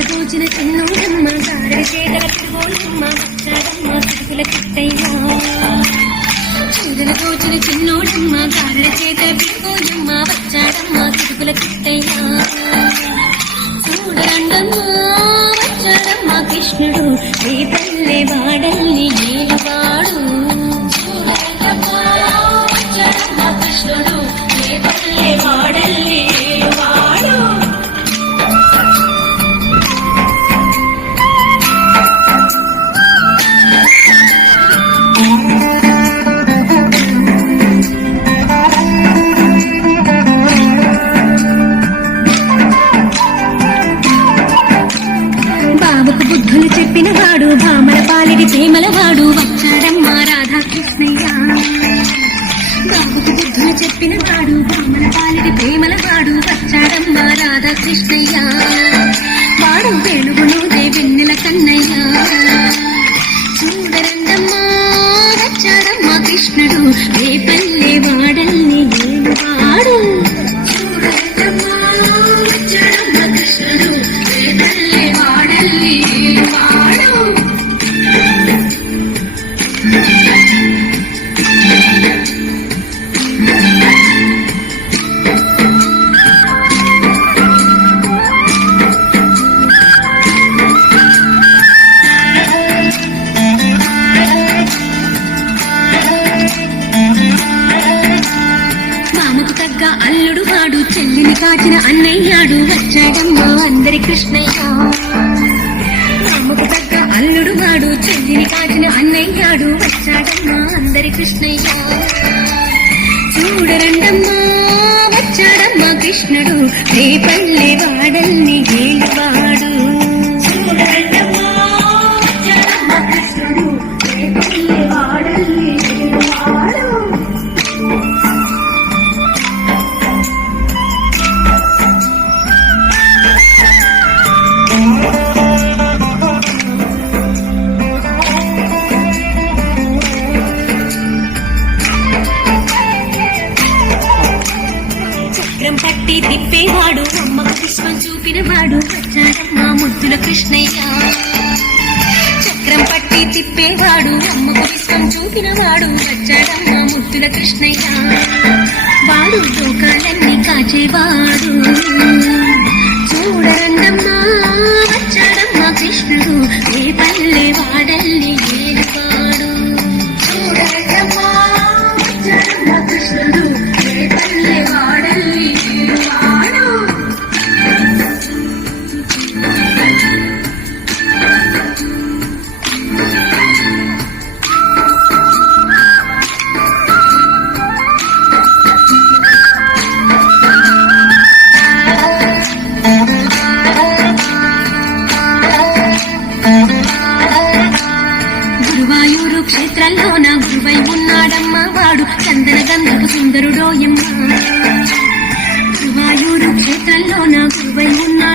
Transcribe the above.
చేతుల తోచిన చిన్నోడమ్మ గారెల చేతల తిరుగోడమ్మ వచ్చాడమ్మ తిరుగుల చిట్టయ్యా చేతుల తోచిన చిన్నోడమ్మ గారెల చేతల తిరుగోడమ్మ వచ్చాడమ్మ తిరుగుల చిట్టయ్యా చూడరండమ్మా వచ్చాడమ్మ కృష్ణుడు ఏ పల్లె వాడల్ని ఏలువాడు చూడరండమ్మా వచ్చాడమ్మ కృష్ణుడు ఏ పల్లె వాడల్ని ఏలువాడు బాబుకు బుద్ధులు చెప్పినవాడు భామల పాలిడి ప్రేమలవాడు వచ్చాడమ్మ రాధాకృష్ణయ్య బాబుకు బుద్ధులు చెప్పినవాడు భామల పాలిడి ప్రేమలవాడు వచ్చాడమ్మ రాధాకృష్ణయ్య వాడు వెలుగును వెన్నెల కన్నయ్య చూడరండమ్మా వచ్చాడమ్మ కృష్ణుడు ఏ పల్లె వాడల్ని ఏలువాడు చూడరండమ్మా వచ్చాడమ్మ కృష్ణుడు ఏ పల్లె వాడల్ని ఏలువాడు మామకు తగ్గ అల్లుడు వాడు చెల్లిని కాచిన అన్నయ్యాడు వచ్చాడమ్మా అందరి కృష్ణయ్య మామకు తగ్గ అల్లుడు వాడు చెల్లిని కాచిన అన్నయ్యాడు వచ్చాడమ్మా అందరి కృష్ణయ్య చూడరండమ్మా వచ్చాడమ్మా కృష్ణుడు ఏ పల్లె వాడల్ని ఏలువాడు చూడరండమ్మా వచ్చాడమ్మా కృష్ణుడు ఏ పల్లె వాడల్ని ఏలువాడు చక్రం పట్టి తిప్పేవాడు అమ్మకు పుష్పం చూపినవాడు వచ్చాడమ్మా ముద్దుల కృష్ణయ్య చక్రం పట్టి తిప్పేవాడు అమ్మకు పుష్పం చూపినవాడు వచ్చాడమ్మా ముద్దుల కృష్ణయ్య వాడు లోకాలన్నీ కాచేవాడు చూడరండమ్మా వచ్చాడమ్మా కృష్ణుడు ఏ పల్లె వాడల్ని ఏలువాడు చూడరండమ్మా వచ్చాడమ్మా కృష్ణుడు ఏ పల్లె వాడల్ని ఏలువాడు గురువాయూరు క్షేత్రంలోన గురువై ఉన్నాడమ్మ వాడు చందన గంధపు సుందరుడోయమ్మ గురువాయూరు క్షేత్రంలోన గురువై ఉన్నాడు